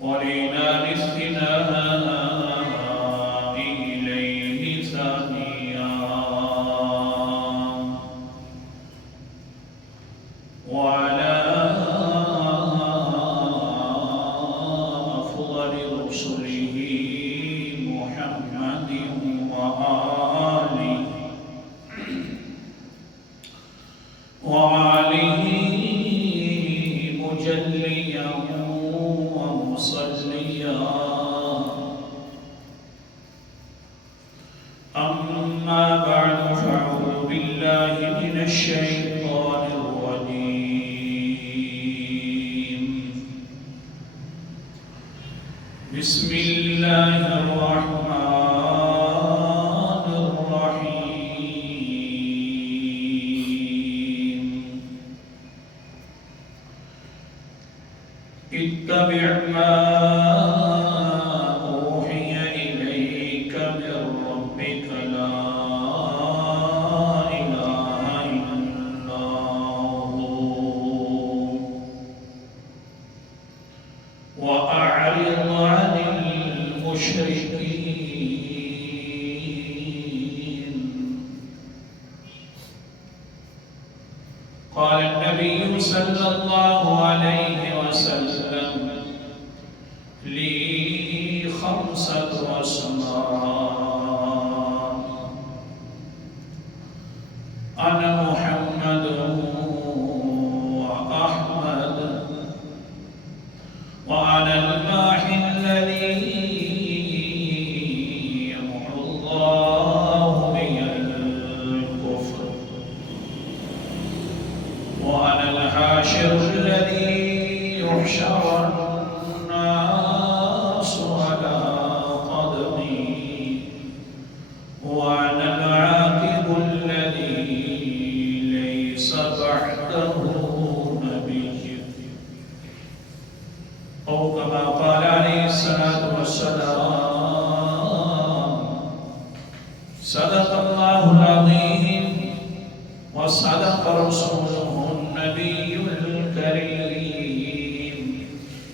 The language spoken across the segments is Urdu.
ولينال الثناء إليه ثانيا وعلى أفضل رسله محمد وآله مجليا ومصليا أما بعد فأعوذ بالله من الشيطان الرجيم بسم الله الرحمن الرحيم اتبع ما أوحي إليك من ربك لا إله إلا هو وأعرض عن المشركين. قال النبي صلى الله عليه وسلم لي خمسة أسماء أنا محمد وأحمد وأنا الماحي الذي يمحو الله به الكفر وأنا الحاشر الذي يحشر الناس على قدمي وأنا العاقب الذي ليس بعده نبي أو كما قال عليه الصلاة والسلام. صدق الله العظيم وصدق رسوله النبي الكريم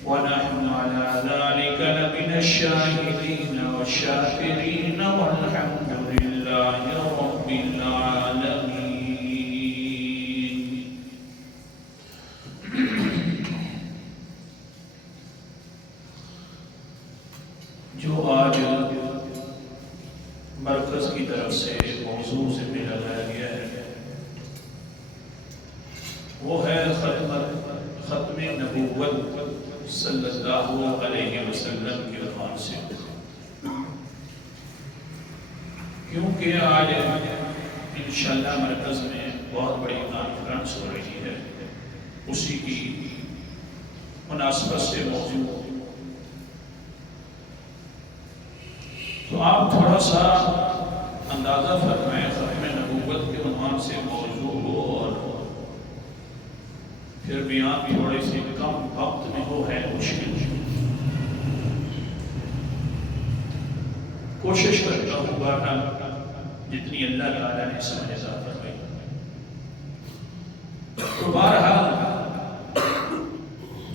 ونحن على ذلك لمن الشاهدين والشاكرين والحمد لله رب العالمين. جو آج مرکز کی طرف سے موضوع سے لگایا گیا ہے وہ ہے ختم نبوت صلی اللہ علیہ وسلم کے عنوان سے. کیونکہ آج انشاءاللہ مرکز میں بہت بڑی کانفرنس ہو رہی ہے، اسی کی مناسبت سے موضوع، تو آپ تھوڑا سا اندازہ فرمائیں ختم نبوت کے عنوان سے موضوع ہو اور پھر بیان تھوڑے سے کم وقت میں ہو ہے مشکل. کوشش کرتا ہوں بہرحال جتنی اللہ تعالیٰ نے سمجھ عطا فرمائی. تو بہرحال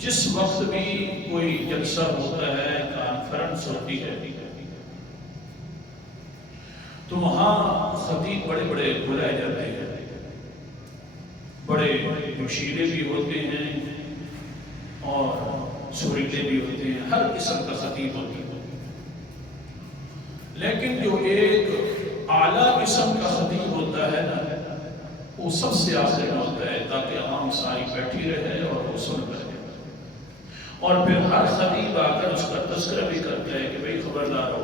جس وقت بھی کوئی جلسہ ہوتا ہے، کانفرنس ہوتی ہے، تو وہاں خطیب بڑے بڑے بلائے جاتے ہیں، بڑے جوشیلے بھی ہوتے ہیں اور سریلے بھی ہوتے ہیں، ہر قسم کا خطیب ہوتا ہے. لیکن جو ایک اعلیٰ قسم کا خطیب ہوتا ہے نا، وہ سب سے آخر میں ہوتا ہے تاکہ عوام ساری بیٹھی رہے اور وہ سن رہے. اور پھر ہر خطیب آ کر اس کا تذکرہ بھی کرتا ہے کہ بھئی خبردار ہو،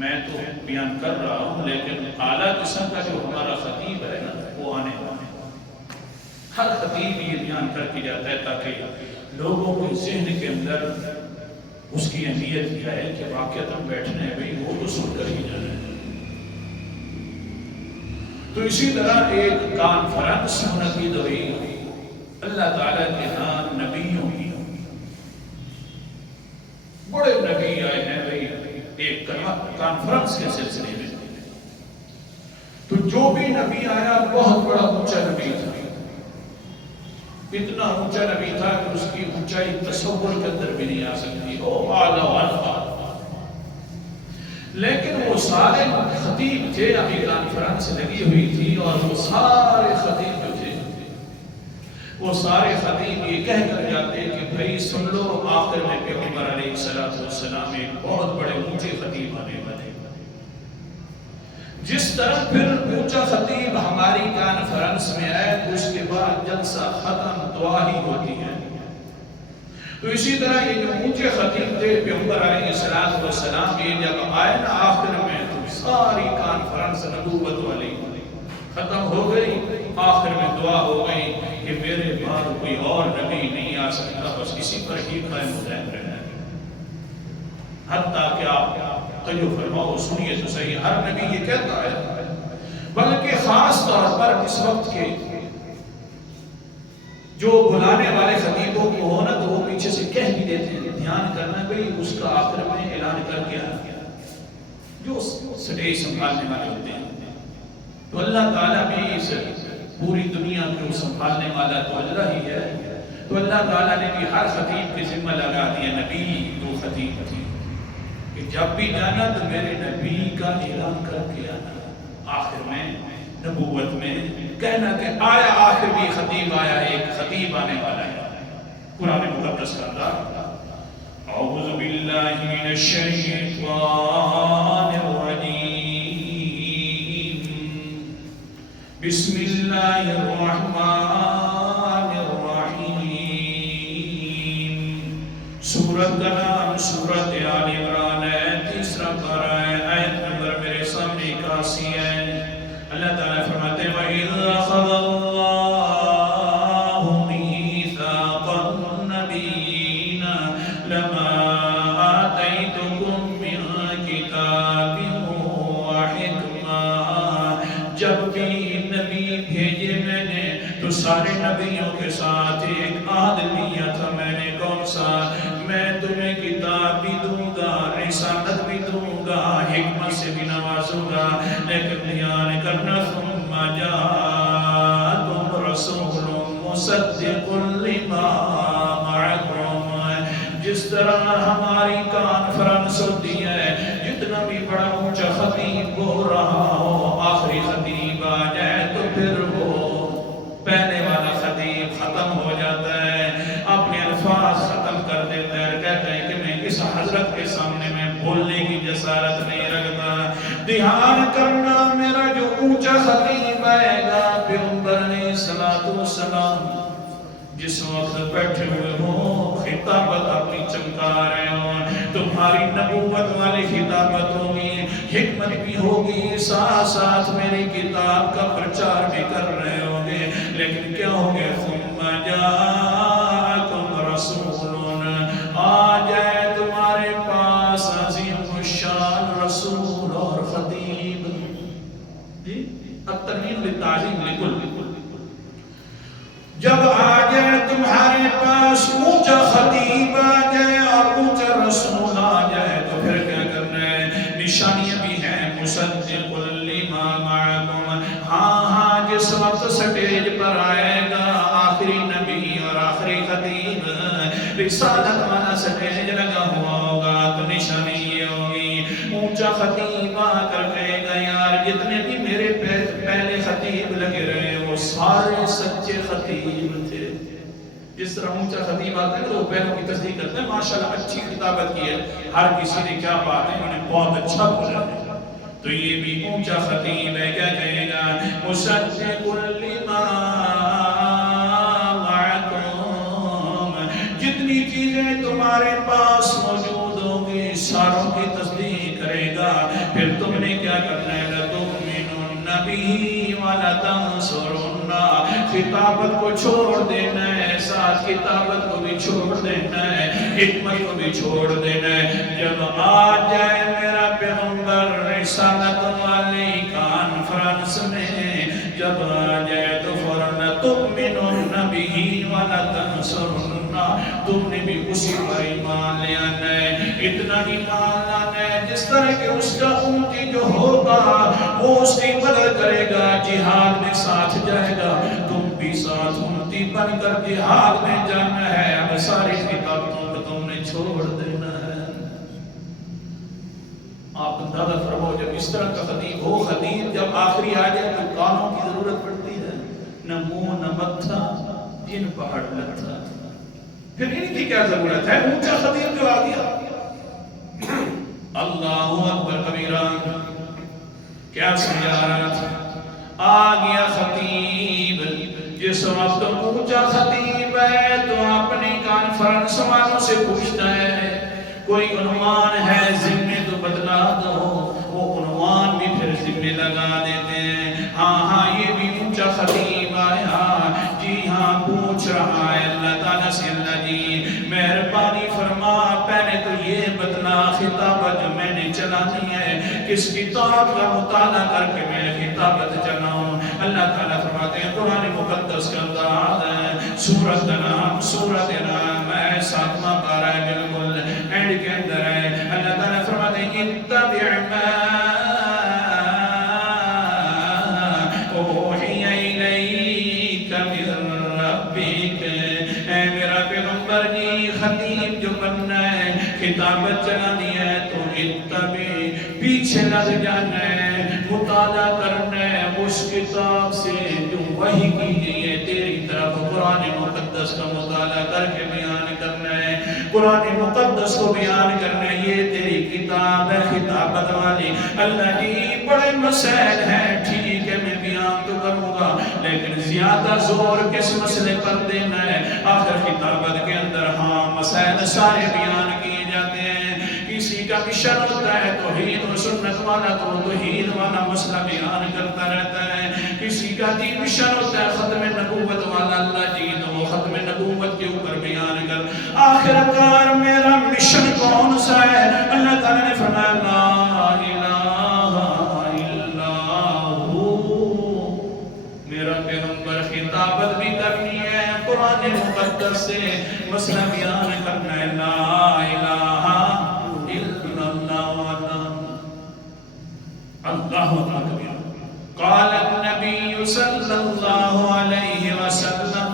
میں تو بیان کر رہا ہوں لیکن اعلیٰ قسم کا جو ہمارا خطیب ہے نا وہ آنے والا ہے. ہر خطیب یہ بیان کر کے جاتا ہے تاکہ لوگوں کو ذہن کے اندر اس کی اہمیت کیا ہے کہ واقعات ہم بیٹھنے ہیں بھئی وہ تو سن کر ہی جانا ہے. تو اسی طرح ایک کانفرنس منعقد ہوئی اللہ تعالیٰ کے ہاں نبیوں کی، بڑے نبی آئے ہیں بھئی ایک کانفرنس کے سلسلے میں. تو جو بھی نبی آیا بہت بڑا اونچا نبی تھا، اتنا اونچا نبی تھا کہ اس کی اونچائی تصور کے اندر بھی نہیں آ سکتی، او اعلیٰ والا۔ لیکن وہ سارے خطیب تھے، ابھی کانفرنس لگی ہوئی تھی، اور وہ سارے خطیب جو تھے وہ سارے خطیب یہ کہہ کر جاتے کہ بھئی سن لو، آخر میں پیغمبر علیہ السلام ایک بہت بڑے اونچے خطیب آنے والے۔ جس طرح پھر اونچا خطیب ہماری کانفرنس میں آئے تو اس کے بعد جلسہ ختم دعا ہی ہوتی ہے، تو اسی طرح یہ جو اونچے خطیب تھے پیغمبر علیہ السلام یہ جب آئے نا آخر میں، تو ساری کانفرنس نبوت والی ختم ہو گئی، آخر میں دعا ہو گئی کہ میرے بعد کوئی اور نبی نہیں آ سکتا، بس اسی پر ہی قائم دائم رہنا ہے۔ حتیٰ کہ آپ توجہ فرماؤ، سنیے تو صحیح، ہر نبی یہ کہتا ہے، بلکہ خاص طور پر اس وقت کے جو بلانے والے خطیبوں کو ہونا تو وہ پیچھے سے کہہ بھی دیتے ہیں، دھیان کرنا بھئی اس کا آخر میں اعلان کر کے آیا جو سٹیج سنبھالنے والے ہوتے ہیں۔ تو اللہ تعالیٰ بھی اس پوری دنیا کو سنبھالنے والا تو اللہ ہی ہے، تو اللہ تعالیٰ نے بھی ہر خطیب کے ذمہ لگا دیا، نبی دو خطیب تھی کہ جب بھی جانا تو میرے نبی کا اعلان کر کے آنا، آخر میں نبوت میں کہنا کہ آیا، آخر بھی خطیب آیا، ایک خطیب آنے والا ہے۔ قرآن مقدس کا انداز، اعوذ باللہ من الشیطان الرجیم، بسم اللہ الرحمن الرحیم۔ سورت کا نام سورت آل عمران ہے، تیسرا پارہ ہے، آیت نمبر میرے سامنے 81 ہے۔ اللہ تعالیٰ فرماتے ہیں وَإِذْ أَخَذَ اللَّهُ مِيثَاقَ النَّبِيِّينَ لَمَا آتَيْتُكُم مِّن كِتَابٍ وَحِكْمَةٍ، جب بھی نبی بھیجے میں نے تو سارے نبیوں کے ساتھ ایک عہد لیا تھا میں نے، کون سا؟ میں تمہیں کتاب بھی دوں گا، رسالت بھی دوں گا، حکمت سے بھی نوازوں گا، لیکن دھیان کرنا ثم جاءکم رسول مصدق لما معکم۔ جس طرح ہماری کانفرنس ہوتی ہے، جتنا بھی بڑا اونچا خطیب ہو رہا ہو، آخری خطیب آ جائے تو پھر وہ پہلے والا خطیب ختم ہو جاتا ہے، اپنے الفاظ ختم کر دیتا ہے، کہتا ہے کہ میں اس حضرت کے سامنے میں بولنے کی جسارت نہیں رکھتا۔ دھیان کرنا، میرا جو اونچا خطیب آئے گا پیغمبر علیہ السلام جس وقت بیٹھے ہوئے ہوں، خطابت اپنی چمکا رہے ہوں، تمہاری نبوت والی خطابت ہوگی، حکمت بھی ہوگی، ساتھ ساتھ میری کتاب کا پرچار بھی کر رہے ہوں گے، لیکن کیا ہوگے؟ ثم جاءکم رسول، آ جائے تمہارے پاس عظیم الشان رسول اور خطیب۔ التنوین للتعظیم لکل، جب آ جائے تمہارے پاس اونچا خطیب آ جائے اور اونچا رسول آ جائے تو پھر کیا کرنا ہے؟ نشانیاں بھی ہیں، مصدق لما معکم، ہاں جس وقت سٹیج پر آئے گا آخری نبی اور آخری خطیب، رسالت والا سٹیج لگا ہوا ہوگا تو نشانی یہ ہوگی، اونچا خطیب آ کر کہے گا یار جتنے بھی میرے پہلے خطیب لگے رہے وہ سارے سچے خطیب تھے۔ جس طرح اونچا خطیب آتا ہے تو وہ پہلوں کی تصدیق کرتے ہیں، ماشاءاللہ اچھی خطابت کی ہے، ہر کسی نے کیا بات ہے، انہوں نے بہت اچھا بولا ہے، تو یہ بھی اونچا خطیب ہے، کیا کہے گا؟ مصدق لما معکم، جتنی چیزیں تمہارے پاس موجود ہوں گی ساروں کی تصدیق کرے گا، پھر تم نے کیا کرنا ہے؟ لَتُؤْمِنُنَّ بِهِ وَلَتَنْصُرُنَّ، خطابت کو چھوڑ دینا ہے، ساتھ کتابت کو بھی چھوڑ دینا ہے، حکمت کو بھی چھوڑ دینا ہے۔ جب آ جائے میرا پیغمبر رسالت والی کانفرنس میں، جب آ جائے تو فوراً تُؤْمِنُنَّ بِهِ وَلَتَنْصُرُنَّ، تم نے بھی اسی پر ایمان لے آنا ہے، اتنا ایمان لانا ہے جس طرح کہ اس کا اونٹی جو ہوگا وہ اس کی مدد کرے گا، جہاد میں ساتھ جائے گا، تم بھی ساتھ امتی بن کر جہاد میں جانا ہے، اب ساری خطابتوں کو تم نے چھوڑ دینا ہے۔ آپ اندازہ فرماؤ جب اس طرح کا خطیب ہو، خطیب جب آخری آ جائے تو کانوں کی ضرورت پڑتی ہے، نہ منہ نہ متھا، جن پہاڑ لگتا، پھر ان کی کیا ضرورت ہے؟ اونچا خطیب جو آ گیا، اللہ اکبر کبیرہ، کیا سمجھا رہا تھا؟ آ گیا خطیب، جس وقت اونچا خطیب ہے تو اپنی کانفرنس والوں سے پوچھتا ہے کوئی عنوان ہے ذمہ تو بتلا دو، وہ عنوان بھی پھر ذمہ لگا دیتے ہیں۔ ہاں یہ بھی اونچا خطیب آیا، جی ہاں پوچھ رہا ہے اللہ تعالیٰ سے، اللہ جی مہربانی فرما پہلے تو یہ بتلا خطابت جو میں نے چلانی ہے کس کتاب کا مطالعہ کر کے میں خطابت چلاؤں؟ اللہ تعالیٰ فرماتے ہیں قرآن مقدس کا انداز ہے، سورۃ نام، سورۃ نام ہے 7واں پارہ ہے، بالکل اینڈ کے اندر ہے۔ اللہ تعالیٰ فرماتے ہیں اتبع ما اوحی الیک من ربک، اے میرا پیغمبر جی خطیب جو بننا ہے، خطابت چلانی ہے تو اتبع پیچھے لگ جانا ہے، مطالعہ کرنا ہے اس کتاب سے جو وحی کی گئی ہے تیری طرف، قرآن مقدس کا مطالعہ کر کے بیان کرنا ہے، قرآن مقدس کو بیان کرنا ہے، یہ تیری کتاب ہے خطابت والی۔ اللہ جی بڑے مسائل ہیں، ٹھیک ہے میں بیان تو کروں گا لیکن زیادہ زور کس مسئلے پر دینا ہے؟ آخر خطابت کے اندر ہاں مسائل سارے بیان کیے جاتے ہیں، کسی کا مشن ہوتا ہے توحید و سنت والا تو توحید والا مسئلہ بیان کرتا رہتا ہے، کسی کا جی مشن ہوتا ہے ختم نبوت والا، اللہ جی تو وہ ختم نبوت کے اوپر بیان کر۔ آخرکار میرا مشن کون سا ہے؟ اللہ تعالیٰ نے فرمایا لا الہ الا ہو، میرا پیغمبر خطابت بھی کرنی ہے، قرآن مقدس سے مسئلہ بیان کرنا ہے، لا الہ الا اللہ، اللہ اکبر۔ قال النبي صلى الله عليه وسلم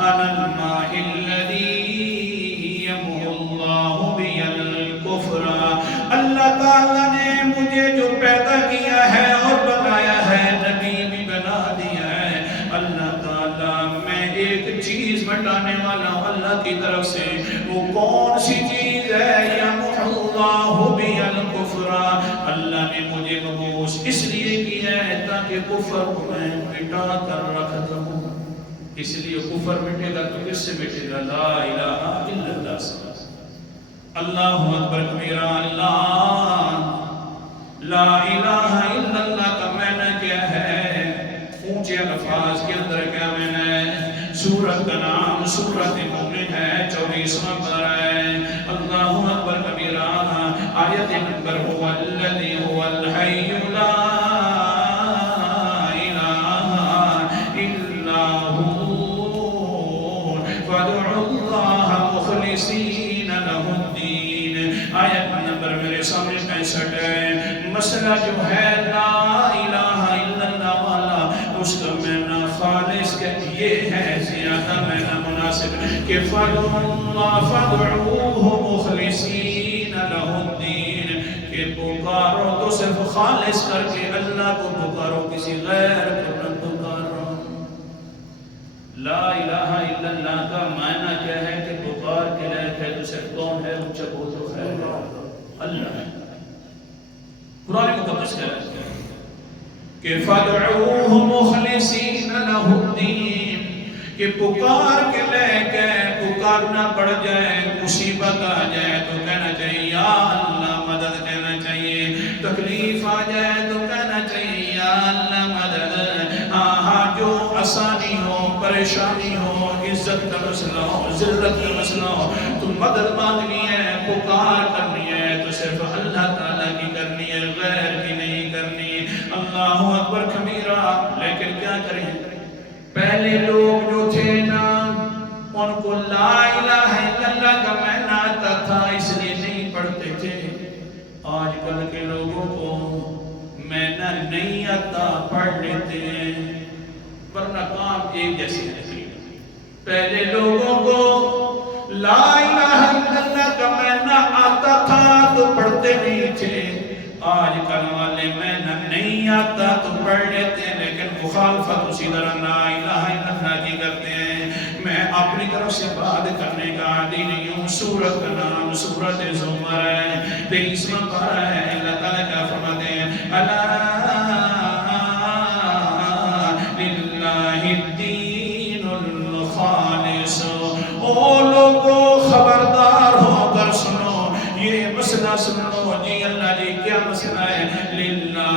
انا الماء الذي يمحو الله بي الكفر، اللہ تعالیٰ نے مجھے جو پیدا کیا ہے اور بنایا ہے، نبی بھی بنا دیا ہے، اللہ تعالیٰ میں ایک چیز مٹانے والا ہوں اللہ کی طرف سے، وہ کون سی چیز ہے؟ یمحو اللہ بی الکفر، اللہ نے مجھے مبعوث اس لیے کیا ہے تاکہ کفر کو میں مٹا کر رکھ دوں، اس لیے کفر مٹے گا تو کس سے مٹے گا؟ لا الہ الا اللہ سے۔ اللہ اکبر کبیرہ، اللہ لا الہ الا اللہ کا معنی کیا ہے؟ اونچے الفاظ کے اندر کیا معنی ہے؟ سورت کا نام سورت مومن ہے، 24واں پارہ ہے، اللہ اکبر کبیرہ، آیت نمبر هو الذی هو الحی لا الہ الا هو فادعوا اللہ مخلصین لہ الدین، آیت نمبر میرے سامنے 65 ہے۔ مسئلہ جو ہے لا الہ الا اللہ والا، اس کا معنی خالص کہ یہ ہے، زیادہ معنی مناسب کہ فادعوہ مخلصین لہ الدین، کہ پکارو تو صرف خالص کر کے اللہ کو پکارو، کسی غیر کو نہ پکارو۔ لا الہ الا اللہ کا معنی کیا ہے کہ پکار کے لائق ہے تو صرف کون ہے؟ اونچا بولو ہے اللہ ہے۔ قرآن مقدس کہہ رہا ہے کہ فَادْعُوهُ مُخْلِصِينَ لَهُ الدِّينَ، کہ پکار کے لے کے پکارنا پڑ جائے، مصیبت آ جائے تو کہنا چاہیے یا اللہ مدد، کہنا چاہیے تکلیف آ جائے تو کہنا چاہیے یا اللہ مدد، ہاں جو آسانی ہو پریشانی ہو، عزت کا مسئلہ ہو ذلت کا مسئلہ ہو، تو مدد مانگنی ہے، پکار کرنی ہے تو صرف اللہ تعالیٰ کی کرنی ہے، غیر کی نہیں کرنی۔ اللہ اکبر کبیرہ، لیکن کیا کریں؟ پہلے لوگ جو تھے نا ان کو لا الہ الا اللہ کا معنی آتا تھا اس لیے نہیں پڑھتے تھے، آج کل کے لوگوں کو معنی نہیں آتا پڑھ لیتے ہیں۔ ورنہ کام ایک جیسے نہیں. پہلے لوگوں کو لا الہ الا اللہ کا معنی آتا تھا تو پڑھتے نہیں تھے. آج کل والے معنی نہیں آتا تو پڑھ لیتے ہیں لیکن مخالفت اسی طرح لا الہ الا اللہ کی کرتے ہیں. میں اپنی طرف سے بات کرنے کا عادی نہیں ہوں. سورت کا نام سورت زمر ہے، 23واں پارہ ہے. اللہ تعالیٰ کیا فرماتے ہیں؟ الا للہ الدین الخالص. او لوگوں خبردار ہو کر سنو، یہ مسئلہ سنو. جی اللہ جی کیا مسئلہ ہے؟ للہ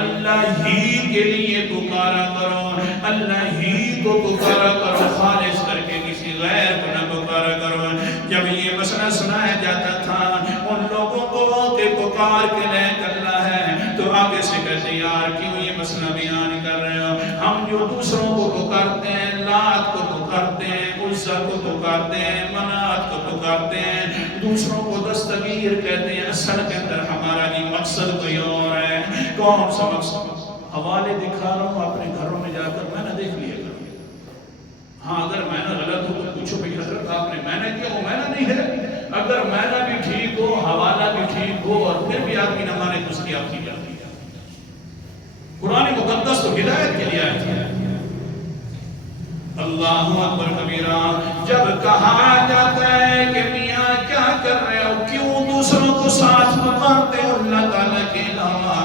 اللہ ہی کے لیے پکارا کرو، اللہ ہی کو پکارا کرو، خالص کر کے کسی غیر کو نہ پکارا کرو. جب یہ مسئلہ سنایا جاتا تھا ان لوگوں کو کہ پکار کے لائق اللہ ہے، تو آگے سے کہتے یار کیوں یہ مسئلہ بیان کر رہے ہو؟ ہم جو دوسروں کو پکارتے ہیں، لات کو پکارتے ہیں، عزا کو پکارتے ہیں، منات کو پکارتے ہیں، دوسروں کو دستگیر کہتے ہیں، اصل کے اندر ہمارا نہیں مقصد کوئی اور ہے. کون سا مقصد؟ حوالے دکھا رہا ہوں، اپنے گھروں میں جا کر میں نے دیکھ لیا کروں. ہاں اگر میں نے غلط ہو تو پوچھو بھئی حضرت آپ نے میں نے کیا، وہ میں نے نہیں ہے. اگر میں نے بھی ٹھیک ہو، حوالہ بھی ٹھیک ہو، اور پھر بھی آدمی نہ مانے تو اس کی آپ کی جاتی ہے. قرآن مقدس تو ہدایت کے لیے آئی ہے. اللہ اکبر کبیرہ. جب کہا جاتا ہے کہ میاں کیا کر رہے ہو، کیوں دوسروں کو ساتھ پکارتے ہو اللہ تعالیٰ کے علاوہ؟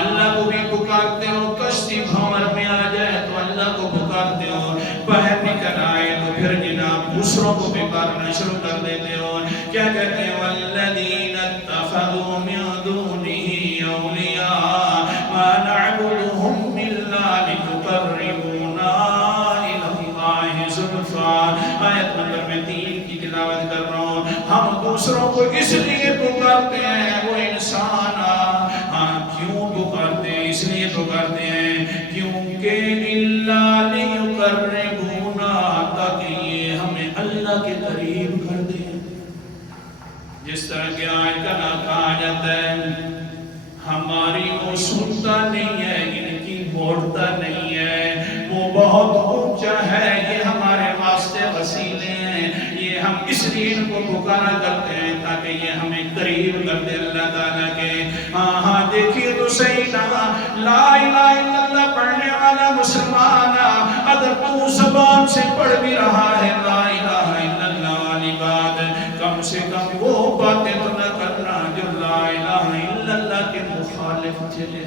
اللہ کو بھی پکارتے ہو، کشتی بھنور میں آ جائے تو اللہ کو پکارتے ہو، باہر نکل آئے تو پھر جناب دوسروں کو پکارنا شروع کر دیتے ہو. کیا کہتے ہیں؟ والذین اتخذوا من دونه اولیاء ما نعبدهم الا ليقربونا الى اللہ زلفا. آیت نمبر میں 3 کی تلاوت کر رہا ہوں. ہم دوسروں کو اس لیے پکارتے ہیں، وہ انسان کیوں پکارتے ہیں؟ اس لیے پکارتے ہیں کیونکہ اللہ لیقربونا، تاکہ یہ ہمیں اللہ کے قریب کر دیں. جس طرح کہ آج کل کہا جاتا ہے ہماری وہ سنتا نہیں ہے، ان کی بولتا نہیں ہے، وہ بہت اونچا ہے، یہ ہمارے واسطے وسیلے ہیں، یہ ہم اس لیے ان کو پکارا کرتے ہیں تاکہ یہ ہمیں قریب کر دے اللہ تعالیٰ کے. ہاں دیکھیے تو صحیح نہ لا الہ الا اللہ پڑھنے والا مسلمان اگر تو زبان سے پڑھ بھی رہا ہے لا الہ الا اللہ والی بات، کم سے کم وہ باتیں تو نہ کرنا جو لا الہ الا اللہ کے مخالف چلے.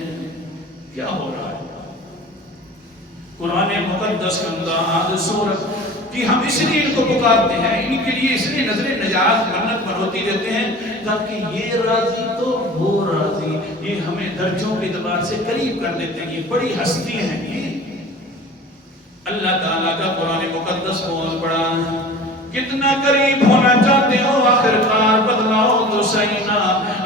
کیا ہو رہا ہے؟ قرآن مقدس کے اندر سورت کہ ہم اس لیے ان کو پکارتے ہیں، ان کے لیے اس لیے نظر نجات منت منوتی دیتے ہیں تاکہ یہ راضی تو وہ راضی، یہ ہمیں درجوں کے اعتبار سے قریب کر دیتے ہیں. یہ بڑی ہستی ہیں. یہ اللہ تعالیٰ کا قرآن مقدس بہت بڑا ہے. کتنا قریب ہونا چاہتے ہو آخر کار بدلاؤ تو صحیح نہ.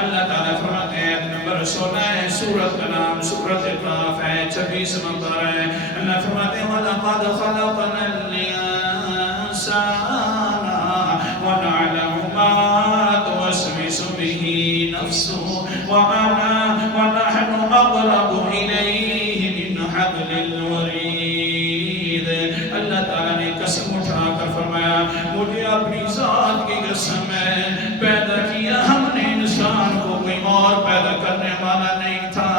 اللہ تعالیٰ فرماتے ہیں نمبر 16 ہے، سورت کا نام سورت قاف ہے، 26 نمبر ہے. اللہ فرماتے ہیں وَلَقَدْ خَلَقْنَا الْإِنسَانَ وَنَعْلَمُ مَا تُوَسْوِسُ بِهِ نَفْسُهُ وَنَحْنُ أَقْرَبُ إِلَيْهِ مِنْ حَبْلِ الْوَرِيدِ. اللہ تعالیٰ نے قسم اٹھا کر فرمایا مجھے اپنی ذات کی قسم ہے، پیدا کیا ہم نے انسان کو، کوئی اور پیدا کرنے والا نہیں تھا.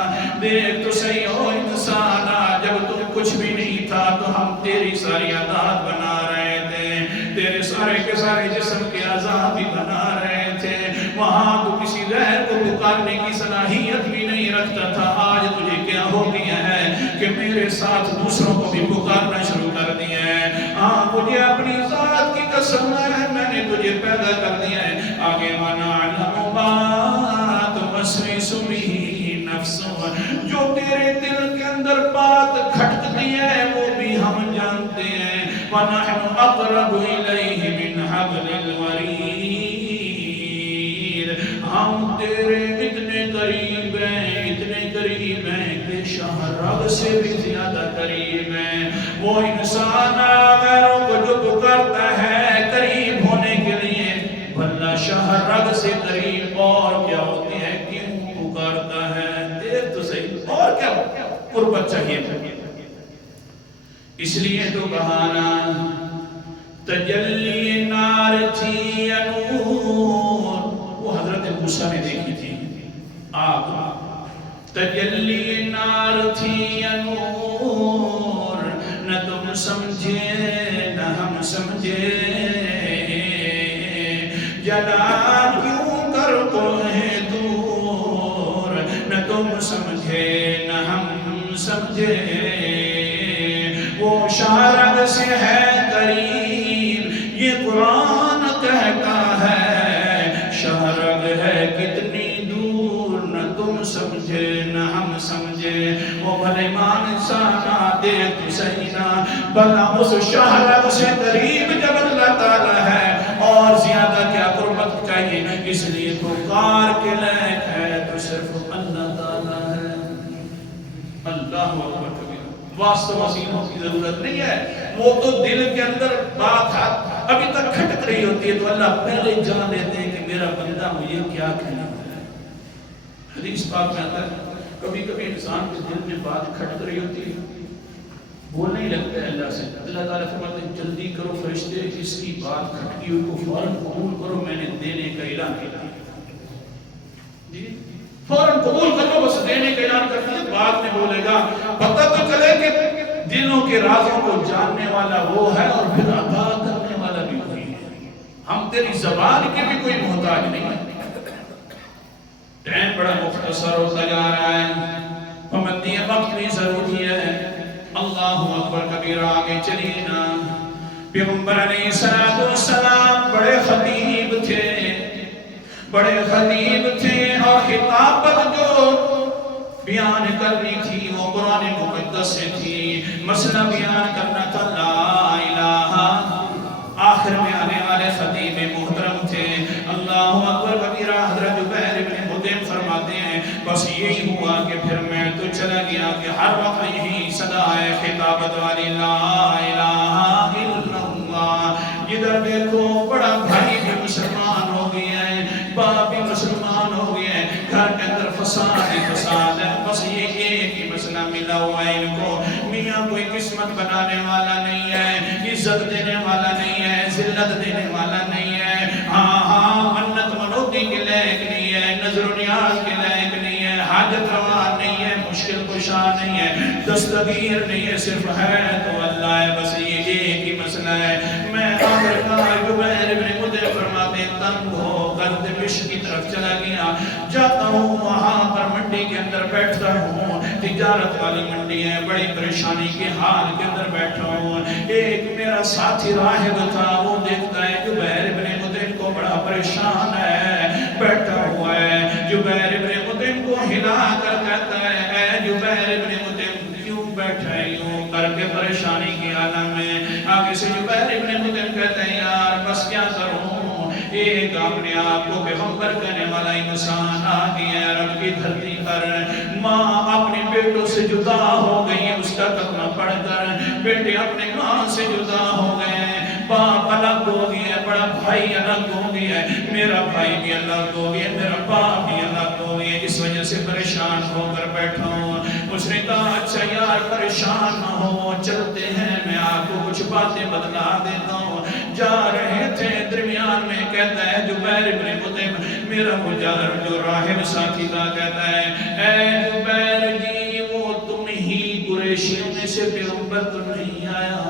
دیکھ تو صحیح ہو انسان، جب تم کچھ بھی نہیں تھا تو ہم تیری ساری عادات بنا رہے تھے، تیرے سارے کے سارے جسم کے اعضاء بھی بنا رہے تھے. وہاں تو کسی غیر کو پکارنے کی صلاحیت بھی نہیں رکھتا تھا. آج تجھے کیا ہو گیا ہے کہ میرے ساتھ دوسروں کو بھی پکارنا شروع کر دیا ہے؟ ہاں مجھے اپنی ذات کی قسم ہے میں نے تجھے پیدا کر دیا ہے. آگے وَنَعْلَمُ مَا تُوَسْوِسُ بِهِ نَفْسُهُ، جو تیرے دل کے اندر بات کھٹکتی ہے وہ بھی ہم جانتے ہیں. وَنَحْنُ أَقْرَبُ إِلَيْهِ مِنْ حَبْلِ الْوَرِيدِ، ہم تیرے اتنے قریب ہیں، اتنے قریب ہیں کہ شاہ رب سے بھی زیادہ قریب ہیں. وہ انسان غیروں کو جو پکارتا ہے قریب ہونے کے لیے، بھلا شاہ رب سے قریب اور کیا ہوتی ہے؟ کیوں پکارتا ہے؟ دیکھ تو صحیح، اور کیا قربت چاہیے. اس لیے تو بہانا تجلی نار تھی یا نور، وہ حضرت موسیٰ نے دیکھی تھی آگ، تجلی نار تھی یا نور، نہ تم سمجھے نہ ہم سمجھے، جلا کیوں کر کوہ دور، نہ تم سمجھے نہ ہم سمجھے، وہ شارب سے ہے قریب یہ قرآن کہتا ہے، شارب ہے کتنی دور، نہ تم سمجھے نہ ہم سمجھے، وہ بھلے مانسانا دیکھ سینا، بھلا اس شارب سے قریب جب اللہ تعالیٰ ہے، اور زیادہ کیا قربت چاہیے، اس لیے پکار کے لائق ہے تو صرف اللہ تعالیٰ ہے۔ اللہ اکبر کبیر، واسطہ وسیلوں کی ضرورت نہیں ہے، وہ تو دل کے اندر بات ابھی تک کھٹک رہی ہوتی ہے تو اللہ پہلے جان لیتے ہیں کہ میرا بندہ مجھے کیا کہنا ہے۔ حدیث پاک میں آتا ہے کبھی کبھی انسان کے دل میں بات کھٹک رہی ہوتی ہے، بولنے ہی لگتا ہے اللہ سے، اللہ تعالیٰ فرماتے ہیں جلدی کرو فرشتے، اس کی بات کھٹکی ہوئی کو فوراً قبول کرو، میں نے دینے کا اعلان کیا جی، فوراً قبول کرو، بس دینے کا اعلان کر دیا، بعد میں بولے گا، پتہ تو چلے کہ دلوں کے رازوں کو جاننے والا وہ ہے اور پھر عطا کرنے والا بھی وہی ہے، ہم تیری زبان کے بھی کوئی محتاج نہیں ہے۔ ٹائم بڑا مختصر ہوتا جا رہا ہے، پابندی وقت بھی ضروری ہے۔ اللہ اکبر کبیرہ، آگے چلیے نا۔ پیغمبر علیہ السلام بڑے خطیب تھے، بڑے خطیب تھے، اور خطابت جو بیان کرنی تھی وہ قرآن مقدس سے تھی، مسئلہ بیان کرنا تھا لا الہ، آخر میں آنے والے خطیب محترم تھے۔ اللہ اکبر کبیرہ، حضرت جبیر بن مطعم فرماتے ہیں بس یہی ہوا کہ پھر میں تو چلا گیا کہ ہر وقت یہی صدا ہے خطابت والی لا الہ الا اللہ، جدھر دیکھو بڑا بھائی بھی مسلمان ہو گیا ہے، باپ بھی مسلمان ہو گیا ہے، گھر کے اندر فساد ہی فساد ہے، بس یہ ایک ہی مسئلہ ملا ہوا ہے ان کو، میاں کوئی قسمت بنانے والا نہیں ہے، عزت دینے والا نہیں ہے، ذلت دینے والا نہیں ہے، ہاں منت منوتی کے لائق نہیں ہے، نظر و نیاز کے لائق نہیں ہے، حاجت روا نہیں ہے، مشکل کشا نہیں ہے، دستگیر نہیں ہے، صرف ہے تو اللہ ہے، بس یہ ایک ہی مسئلہ ہے۔ میں آخر کار جبیر بن مطعم فرماتے تنگ ہو کر دمشق کی طرف چلا گیا، جاتا ہوں وہاں پر منڈی کے اندر بیٹھتا ہوں، تجارت والی منڈی ہے، بڑی پریشانی کے حال کے اندر بیٹھا ہوں، ایک میرا ساتھی راہب تھا، وہ دیکھتا ہے جبیر بن مطعم کو بڑا پریشان ہے، بیٹھا ہوا ہے، جبیر بن مطعم کو ہلا کر کہتا ہے اے جبیر بن مطعم کیوں بیٹھا ہے یوں کر کے پریشانی کی عالم میں، آگے سے جبیر بن مطعم کہتا ہے یار بس کیا کروں، ایک اپنے آپ کو پیغمبر کہنے والا انسان آ گیا ہے رب کی دھرتی پر، ماں اپنے بیٹوں سے جدا ہو گئی ہے، اس کا کلمہ پڑھ کر بیٹے اپنے ماں سے جدا ہو گئے ہیں، باپ الگ ہو گیا ہے، بڑا بھائی الگ ہو گیا ہے، میرا بھائی بھی الگ ہو گیا ہے، میرا باپ بھی الگ ہو گیا ہے، اس وجہ سے پریشان ہو کر بیٹھا ہوں۔ اس نے کہا اچھا یار پریشان نہ ہو، چلتے ہیں میں آپ کو کچھ باتیں بدلا دیتا ہوں۔ جا رہے تھے درمیان میں کہتا ہے جبیر بن مطعم میرا مجاہر جو راہب ساتھی تھا کہتا ہے اے جبیر جی وہ تم ہی قریشیوں میں سے پیغمبر تو نہیں آیا؟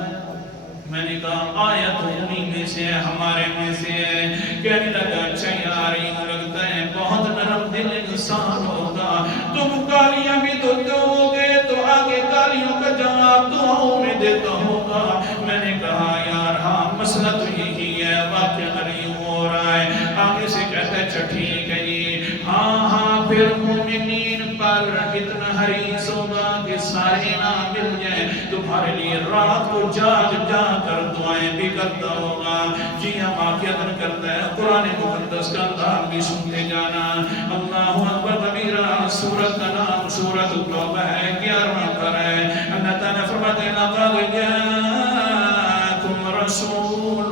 میں نے کہا آیا تو انہی میں سے ہے، ہمارے میں سے ہے۔ کہنے لگا اچھا یار یوں لگتا ہے بہت نرم دل انسان ہوگا، تم گالیاں بھی تو دو گے تو آگے گالیوں کا جواب دعاؤں میں دیتا ہوگا۔ میں نے کہا یار ہاں مسئلہ تو یہی ہے، واقعہ نہیں ہو رہا ہے۔ آگے سے کہتا ہے اچھا ٹھیک ہے جی، ہاں پھر مومنین پر اتنا حریص ہوگا کہ سارے نہ مل جائیں، تمہارے لیے رات کو جاگ جاگ کر دعائیں بھی کرتا ہوگا۔ جی ہم واقعہ کرتا ہے، قرآن مقدس کا انداز بھی سنتے جانا۔ اللہ اکبر کبیرہ، سورت کا نام سورت التوبہ ہے، 11واں پارہ ہے۔ اللہ تعالیٰ فرماتے ہیں لَقَدْ جَاءَكُمْ رَسُولٌ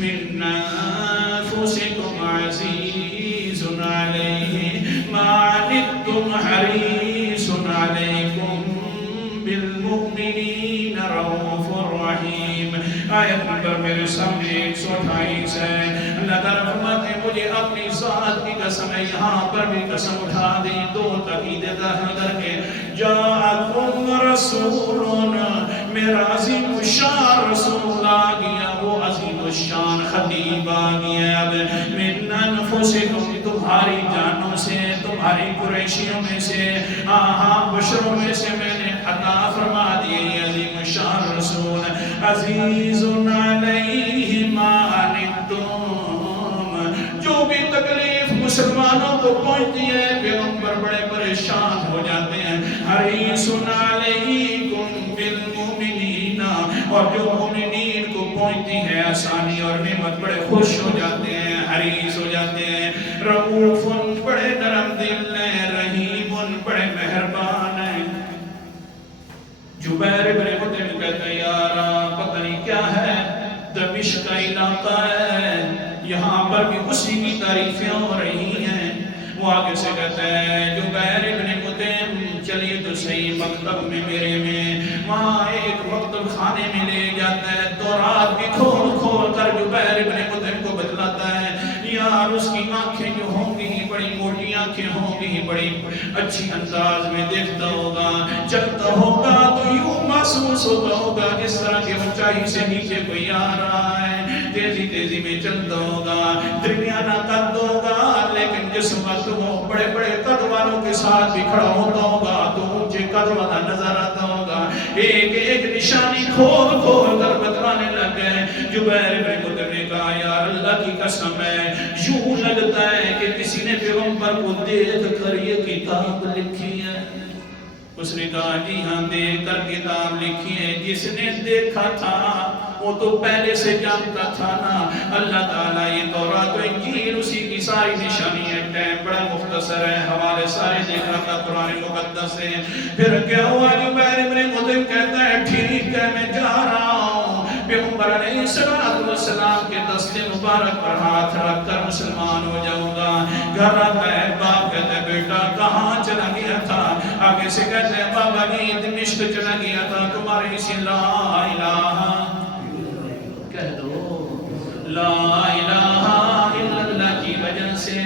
مِّنْ أَنفُسِكُمْ عَزِيزٌ عَلَيْهِ مَا عَنِتُّمْ حَرِيصٌ عَلَيْكُمْ بِالْمُؤْمِنِينَ آیت نمبر میرے سامنے 128 ہے۔ اللہ تعالیٰ فرماتے ہیں مجھے اپنی ذات کی قسم ہے، یہاں پر بھی قسم اٹھا دی، دو تقید ادھر کے جاءکم رسول، میرا عظیم الشان رسول آ گیا، وہ عظیم الشان خطیب آ گیا۔ اب من انفسکم، تمہاری جانوں سے، تمہاری قریشیوں میں سے، بشروں میں سے میں نے عطا فرما دیے عظیم الشان رسول۔ عزیز علیہ ما عنتم، جو بھی تکلیف مسلمانوں کو پہنچتی ہے پیغمبر بڑے پریشان ہو جاتے ہیں۔ حریص علیکم بالمؤمنین، اور جو مومنین کو پہنچتی ہے آسانی اور نعمت بڑے خوش ہو جاتے ہیں، حریص ہو جاتے ہیں۔ رؤوف، بڑے نرم دل ہیں، رحیم، بڑے مہربان ہیں۔ جبیر بن مطعم کہتا ہے یار پتہ نہیں کیا ہے، دمشق کا علاقہ ہے، یہاں پر بھی اسی کی تعریفیں ہو رہی ہیں۔ وہ آگے سے کہتا ہے جبیر بن مطعم چلیے تو صحیح مکتب میں میرے میں، وہاں ایک مکتب خانے میں لے جاتا ہے، تورات بھی کھول کھول کر جبیر بن مطعم کو بتلاتا ہے۔ یار اس کی آنکھیں جو ہوں گی بڑی موٹی آنکھیں ہوں گی، بڑی اچھی انداز میں دیکھتا ہوگا، چلتا ہوگا تو یوں محسوس ہوتا ہوگا اس طرح کی اونچائی سے نیچے کوئی آ رہا ہے، تیزی تیزی میں چلتا ہوگا، درمیانہ قد ہوگا، لیکن جس وقت وہ بڑے بڑے قد والوں کے ساتھ بھی کھڑا ہوتا ہوگا تو اونچے قد والا نظر آتا ہوگا۔ ایک ایک نشانی کھول کھول کر بتلانے لگ گئے۔ جبیر بن مطعم نے کہا یار اللہ کی قسم ہے، یوں لگتا ہے کہ کسی نے پیغمبر کو دیکھ کر یہ کتاب لکھی ہے۔ اس نے کہا جی ہاں دیکھ کر کتاب لکھی ہے، جس نے دیکھا تھا وہ تو پہلے سے جانتا تھا نا۔ اللہ تعالیٰ یہ تورات و انجیل اسی کی ساری نشانی ہے، ٹائم بڑا مختصر ہے، حوالے سارے دیکھا تھا قرآن مقدس سے۔ پھر کیا ہوا جبیر بن مطعم کہتا ہے ٹھیک ہے میں جا رہا ہوں، پیغمبر علیہ السلام کے دست مبارک پر ہاتھ رکھ کر مسلمان ہو جاؤں گا۔ گھر آتا ہے باپ کہتا ہے بیٹا کہاں چلا گیا تھا؟ آگے سے کہتے ہیں بابا جی دمشق چلا گیا تھا، تمہاری اسی لا الہ کہہ دو، لا الہ الا اللہ کی وجہ سے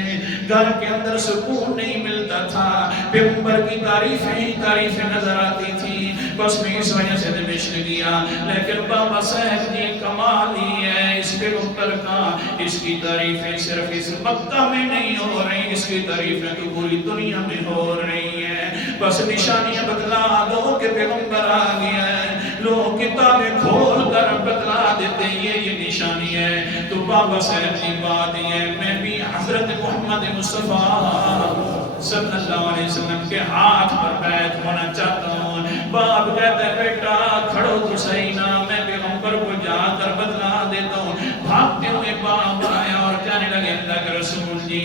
گھر کے اندر سکون نہیں ملتا تھا، پیغمبر کی تعریفیں ہی تعریفیں نظر آتی تھی، بس میں اس وجہ سے دمشق گیا۔ لیکن بابا صاحب جی کمال ہی ہے اس پیغمبر کا، اس کی تعریفیں صرف اس مکہ میں نہیں ہو رہی، اس کی تعریفیں تو پوری دنیا میں ہو رہی ہیں۔ بس نشانیاں بتلا دو کہ پیغمبر آ گیا ہے، لوگ کتابیں کھول کر بتلا دیتے ہیں یہ نشانی ہے۔ تو بابا صاحب کی بات ہے، میں بھی حضرت محمد مصطفیٰ صلی اللہ علیہ وسلم کے ہاتھ پر بیعت ہونا چاہتا ہوں۔ باپ کہتا ہے بیٹا کھڑو تو صحیح نا، میں پیغمبر کو جا کر بتلا دیتا ہوں۔ بھاگتے ہوئے باپ آیا اور کہنے لگے اللہ کے رسول جی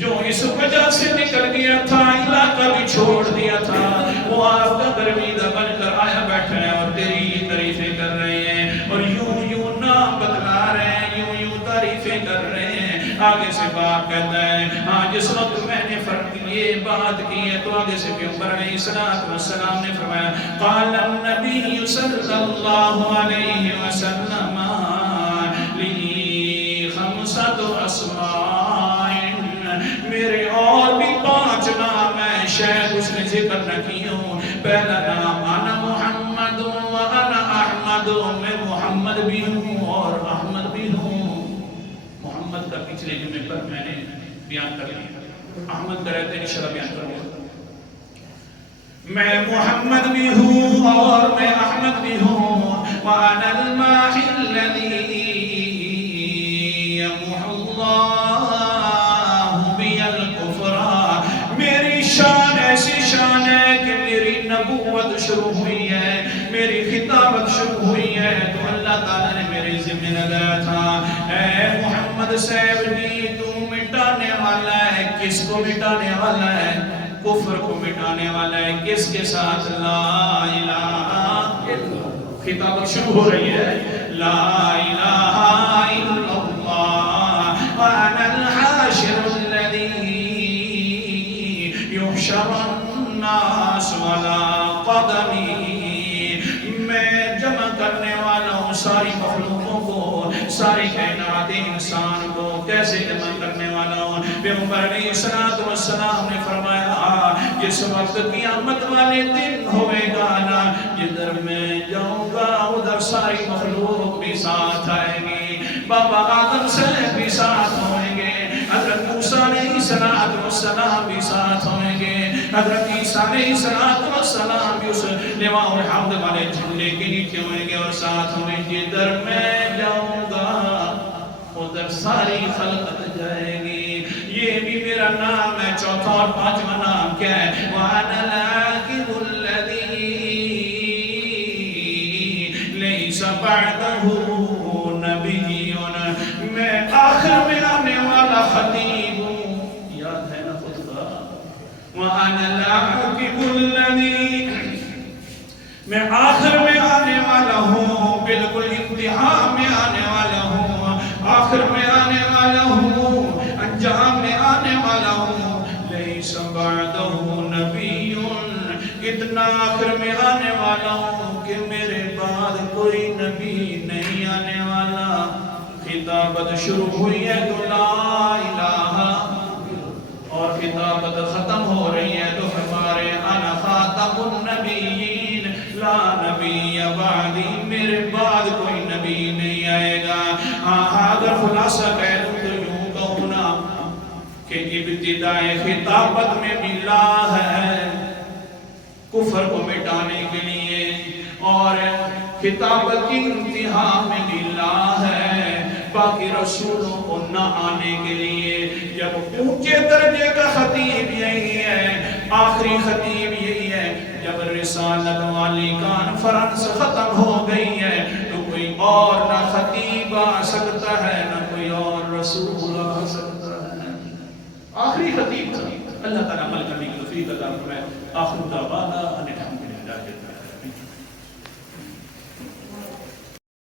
جو اس وجہ سے نکل گیا تھا، علاقہ بھی چھوڑ دیا تھا، وہ آپ کا برمیدہ بن کر آیا بیٹھا ہے اور تیری تعریفیں کر رہے ہیں، اور یوں یوں نام بتلا رہے ہیں، یوں یوں تعریفیں کر رہے ہیں۔ آگے سے باپ کہتا ہے ہاں جس وقت میں نے فرق یہ بات کی ہے تو آگے سے پیغمبر علیہ السلام نے فرمایا قال النبی صلی اللہ علیہ وسلم لی خمسۃ اسماء، میرے اور بھی 5 نام ہیں، شاید اس نے ذکر نہ کی ہوں۔ پہلا نام انا محمد وانا احمد، میں محمد بھی ہوں اور احمد بھی ہوں۔ محمد کا پچھلے جمعے پر میں نے بیان کر لیا، احمد کا رہتے انشاءاللہ بیان کروں گا۔ میں محمد بھی ہوں اور میں احمد بھی ہوں، وَأَنَا الْمَاحِ الَّذِي يَمْحُو اللَّهُ بِيَ الْكُفْرَ، میری شان ایسی شان ہے کہ میری نبوت شروع ہوئی ہے، میری خطابت شروع ہوئی ہے تو اللہ تعالیٰ نے میرے ذمہ لگایا تھا اے محمد صاحب جی تو مٹانے والا ہے، کس کو مٹانے والا ہے؟ کفر کو مٹانے والا ہے، کس کے ساتھ؟ لا الہ الا اللہ، خطابت شروع ہو رہی ہے، لا الہ الا اللہ وانا الحاشر الذی یحشر الناس ولا قدمی، میں جمع کرنے والا ہوں ساری مخلوقوں جمع کرنے والا ہوں۔ پیغمبر علیہ السلام نے فرمایا جس وقت قیامت والے دن ہوئے گا نا، جدھر میں جاؤں گا ادھر ساری مخلوق بھی ساتھ آئے گی، بابا آدم سے بھی ساتھ ہوئیں گے، حضرت موسیٰ علیہ السلام بھی ساتھ ہوئیں گے، حضرت عیسیٰ علیہ السلام بھی اس لواء الحمد والے جھنڈے کے نیچے ہوئیں گے اور ساتھ ہوئیں گے۔ جدھر میں جاؤں گا ادھر ساری خلقت جائے گی۔ یہ بھی میرا نام ہے۔ چوتھا اور پانچواں نام کیا ہے؟ وَأَنَا الْعَاقِبُ الَّذِي لَيْسَ بَعْدَهُ نَبِيٌّ، میں آخر میں آنے والا خطیب ہوں۔ یاد ہے نا خود کا؟ وَأَنَا الْعَاقِبُ الَّذِي، میں آخر میں آنے والا ہوں، بالکل انتہا میں آنے والا ہوں، آخر میں آنے والا ہوں، انجام میں آنے والا ہوں۔ لیس بعدہ نبی، اتنا آخر میں آنے والا ہوں کہ میرے بعد کوئی نبی نہیں آنے والا۔ خطابت شروع ہوئی ہے تو لا الہ، اور خطابت ختم ہو رہی ہے تو ہمارے انا خاتم النبیین لا نبی بعدی، میرے بعد کوئی نبی نہیں آئے گا۔ اگر خلاصہ کہہ دوں تو یوں کہوں نا کہ ابتدائے خطابت میں بھی لا ہے کفر کو مٹانے کے لیے، اور خطابت کی انتہا میں بھی لا ہے باقی رسولوں کو نہ آنے کے لیے۔ جب اونچے درجے کا خطیب یہی ہے، آخری خطیب یہی ہے، جب رسالت والی کانفرنس ختم ہو گئی ہے تو کوئی اور نہ خطیب آ سکتا ہے، نہ کوئی اور رسول آ سکتا ہے۔ آخری خطیب تھا۔ اللہ تعالیٰ عمل کرنے کی توفیق عطا فرمائے۔ آخر دعوانا ان الحمد